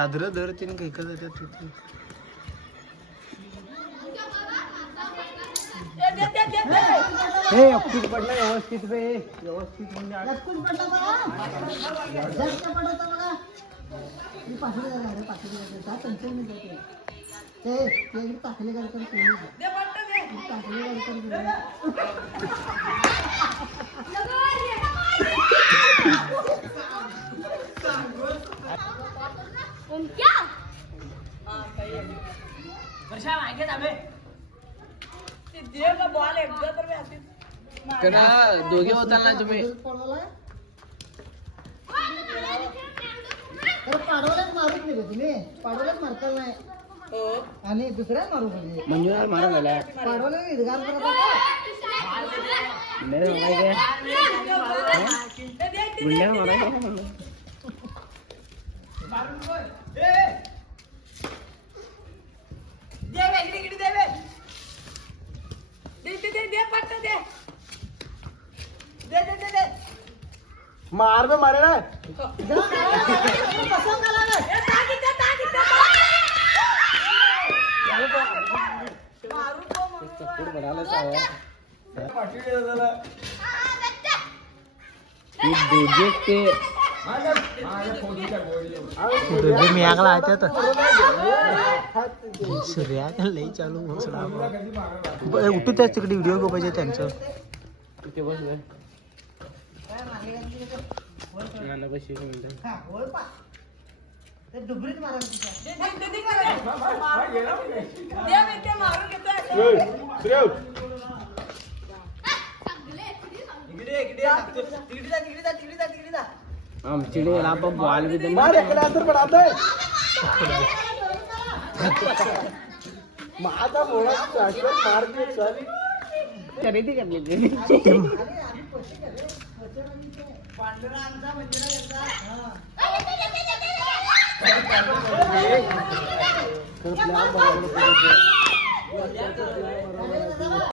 सादर दर तीन काही का जातात तिथे हे अक्कूट पडला व्यवस्थित बे व्यवस्थित म्हणजे अक्कूट पडला बघा जास्त पडत बघा मी पाठवले झाले पाठवले झाले टेन्शन नाही जाते ते टाकले गाडी कर टाकले गाडी कर क्या वर्षा मागे जावे ते देव का बॉल एकदा तर मी हाती करा दोघे होताना तुम्ही पाडवल्याच मारूच नाही तुम्ही पाडवल्याच मारता नाही आणि दुसऱ्याच मारू पाहिजे मंजुनाथ मारा झाला पाडवल्या इदगार करत गुंड्या मारा मार दे मारे ना मी आगला आहे तर सूर्या लई चालू उठू त्याच तिकडे व्हिडिओ गो पाहिजे त्यांचं तिथे बस डुबरीत मारा आमची बॉल भी माझा मोळा मार खरेदी करली